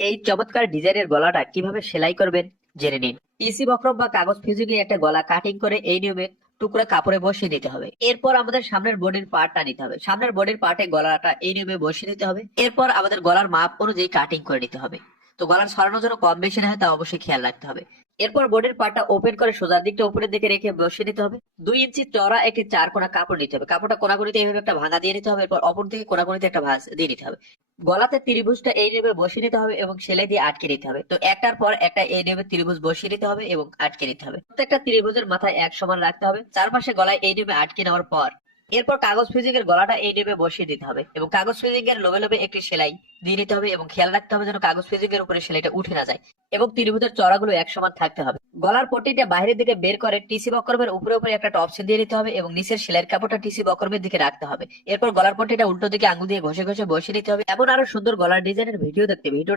এই চমৎকার ডিজাইনের গলাটা কিভাবে সেলাই করবেন জেনে নিন। টিসি বক্রম বা কাগজ ফিজিংয়ে একটা গলা কাটিং করে এই নিয়মে টুকরা কাপড়ে বসিয়ে নিতে হবে। এরপর আমাদের সামনের বডির পার্টটা নিতে হবে, সামনের বডির পার্টে গলাটা এই নিয়মে বসিয়ে নিতে হবে। এরপর আমাদের গলার মাপ অনুযায়ী কাটিং করে নিতে হবে। তো গলার ছড়ানো যেন কম বেশি না হয় তা অবশ্যই খেয়াল রাখতে হবে। এরপর বডির পার্টটা ওপেন করে সোজা দিকটা উপরের দিকে রেখে বসিয়ে নিতে হবে। 2 ইঞ্চি চড়া একটি 4 কোনা কাপড় নিতে হবে। কাপড়টা কোনাকুনিতে এইভাবে একটা ভাঙা দিয়ে নিতে হবে। এরপর অপর দিকে কোনাকুনিতে একটা ভাঁজ দিয়ে নিতে হবে। গলাতে ত্রিভুজটা এই নিয়মে বসিয়ে নিতে হবে এবং সেলাই দিয়ে আটকে নিতে হবে। তো একটার পর একটা এই নিয়মে ত্রিভুজ বসিয়ে নিতে হবে এবং আটকে নিতে হবে। প্রত্যেকটা ত্রিভুজের মাথায় এক সমান রাখতে হবে। চারপাশে গলায় এই নিয়মে আটকে নেওয়ার পর এরপর কাগজ ফিজিং এর গলাটা এই নিয়মে বসিয়ে দিতে হবে এবং কাগজ ফিজিং এর লোভে লোভে একটি সেলাই দিয়ে নিতে হবে এবং খেয়াল রাখতে হবে যেন কাগজ ফিজিং এর উপরে সেলাইটা উঠে না যায় এবং ত্রিভুজের চড়াগুলো এক সমান থাকতে হবে। গলার পট্টিটা বাইরের দিকে বের করে টিসি বক্রমের উপরে উপরে একটা টপসিন দিয়ে নিতে হবে এবং নিচের সেলাইয়ের কাপড়টা টিসি বক্রমের দিকে রাখতে হবে। এরপর গলার পট্টিটা উল্টো দিকে আঙুল দিয়ে ঘষে ঘষে বসিয়ে নিতে হবে। এমন আরো সুন্দর গলার ডিজাইনের ভিডিও দেখতে ভিডিওটা